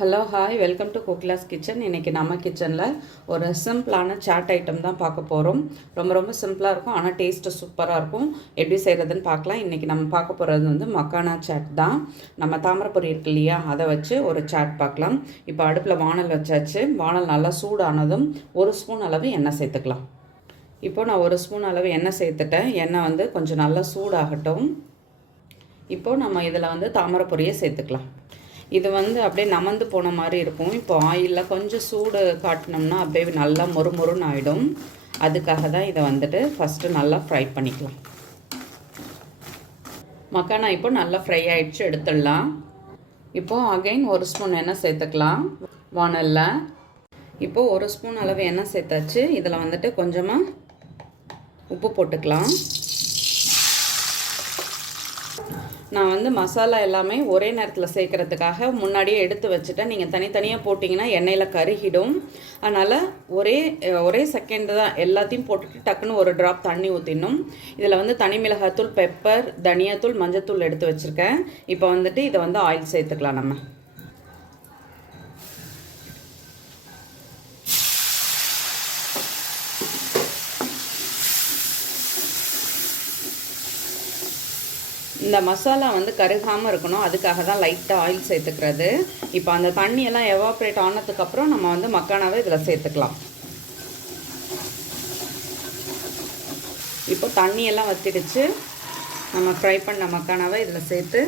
Hello hi welcome to குக்லாஸ் kitchen இன்றைக்கி நம்ம கிச்சனில் ஒரு சிம்பிளான சாட் ஐட்டம் தான் பார்க்க போகிறோம் ரொம்ப ரொம்ப சிம்பிளாக இருக்கும். ஆனால் டேஸ்ட்டு சூப்பராக இருக்கும். எப்படி செய்கிறதுன்னு பார்க்கலாம். இன்றைக்கி நம்ம பார்க்க போகிறது வந்து மக்கானா சாட் தான். நம்ம தாமிரபுரி இருக்கு இல்லையா? அதை வச்சு ஒரு சாட் பார்க்கலாம். இப்போ அடுப்பில் வானல் வச்சாச்சு. வானல் நல்லா சூடானதும் ஒரு ஸ்பூன் அளவு எண்ணெய் சேர்த்துக்கலாம். இப்போ நான் ஒரு ஸ்பூன் அளவு எண்ணெய் சேர்த்துட்டேன். எண்ணெய் வந்து கொஞ்சம் நல்லா சூடாகட்டும். இப்போது நம்ம இதில் வந்து தாமரைப்பொரியை சேர்த்துக்கலாம். இது வந்து அப்படியே நமந்து போன மாதிரி இருக்கும். இப்போ ஆயிலில் கொஞ்சம் சூடு காட்டினோம்னா அப்படியே நல்லா மொறு மொறுன்னு ஆகிடும் அதுக்காக தான் இதை வந்துட்டு ஃபஸ்ட்டு நல்லா ஃப்ரை பண்ணிக்கலாம். மக்கானா இப்போ நல்லா ஃப்ரை ஆகிடுச்சு எடுத்துடலாம். இப்போது அகைன் ஒரு ஸ்பூன் எண்ணெய் சேர்த்துக்கலாம் வானலில். இப்போது ஒரு ஸ்பூன் அளவு எண்ணெய் சேர்த்தாச்சு. இதில் வந்துட்டு கொஞ்சமாக உப்பு போட்டுக்கலாம். நான் வந்து மசாலா எல்லாமே ஒரே நேரத்தில் சேர்க்குறதுக்காக முன்னாடியே எடுத்து வச்சுட்டேன். நீங்கள் தனித்தனியாக போட்டிங்கன்னா எண்ணெயில் கருகிடும். அதனால் ஒரே ஒரே செகண்ட் தான் எல்லாத்தையும் போட்டுட்டு டக்குன்னு ஒரு ட்ராப் தண்ணி ஊற்றிடணும் இதில் வந்து தனி மிளகாத்தூள் பெப்பர் தனியாத்தூள் மஞ்சத்தூள் எடுத்து வச்சுருக்கேன். இப்போ வந்துட்டு இதை வந்து ஆயில் சேர்த்துக்கலாம் நம்ம. இந்த மசாலா வந்து கருகாமல் இருக்கணும். அதுக்காக தான் லைட்டாக ஆயில் சேர்த்துக்கிறது. இப்போ அந்த தண்ணியெல்லாம் எவாப்ரேட் ஆனதுக்கப்புறம் நம்ம வந்து மக்கானாவை இதில் சேர்த்துக்கலாம். இப்போ தண்ணியெல்லாம் வத்திடுச்சு. நம்ம ஃப்ரை பண்ண மக்கானாவை இதில் சேர்த்து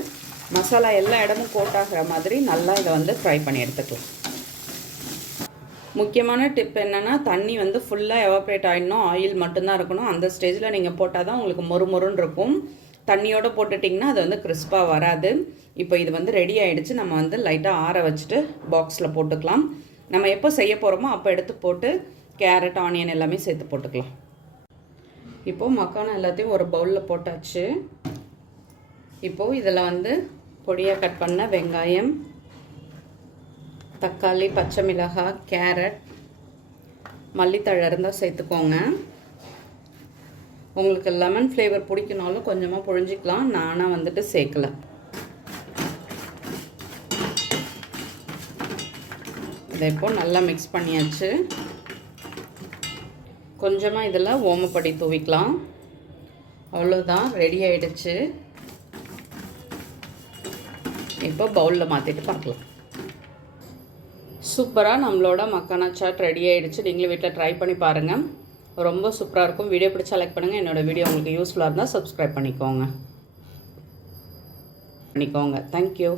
மசாலா எல்லா இடமும் கோட்டாகிற மாதிரி நல்லா இதை வந்து ஃப்ரை பண்ணி எடுத்துக்கலாம். முக்கியமான டிப் என்னென்னா தண்ணி வந்து ஃபுல்லாக எவாப்ரேட் ஆகிடணும் ஆயில் மட்டும்தான் இருக்கணும். அந்த ஸ்டேஜில் நீங்கள் போட்டால் தான் உங்களுக்கு மொறு மொறுன்னு இருக்கும். தண்ணியோடு போட்டுட்டிங்கன்னா அது வந்து கிறிஸ்பாக வராது. இப்போ இது வந்து ரெடி ஆகிடுச்சு நம்ம வந்து லைட்டாக ஆற வச்சுட்டு பாக்ஸில் போட்டுக்கலாம். நம்ம எப்போ செய்ய போகிறோமோ அப்போ எடுத்து போட்டு கேரட் ஆனியன் எல்லாமே சேர்த்து போட்டுக்கலாம். இப்போது மக்கான எல்லாத்தையும் ஒரு பவுலில் போட்டாச்சு. இப்போது இதில் வந்து பொடியாக கட் பண்ண வெங்காயம் தக்காளி பச்சை மிளகாய் கேரட் மல்லித்தழை இருந்தால் சேர்த்துக்கோங்க. உங்களுக்கு லெமன் ஃப்ளேவர் பிடிக்கினாலும் கொஞ்சமாக புழிஞ்சிக்கலாம். நானாக வந்துட்டு சேர்க்கல. இதை இப்போ நல்லா மிக்ஸ் பண்ணியாச்சு. கொஞ்சமாக இதில் ஓமப்படி தூவிக்கலாம். அவ்வளோதான் ரெடி ஆயிடுச்சு. இப்போ பவுலில் மாற்றிட்டு பார்க்கலாம். சூப்பராக நம்மளோட மக்கானா சாட் ரெடி ஆகிடுச்சு நீங்களும் வீட்டில் ட்ரை பண்ணி பாருங்கள் ரொம்ப சூப்பராக இருக்கும். வீடியோ பிடிச்சா லைக் பண்ணுங்கள் என்னோடய வீடியோ உங்களுக்கு யூஸ்ஃபுல்லாக இருந்தால் சப்ஸ்கிரைப் பண்ணிக்கோங்க. பண்ணிக்கோங்க. தேங்க்யூ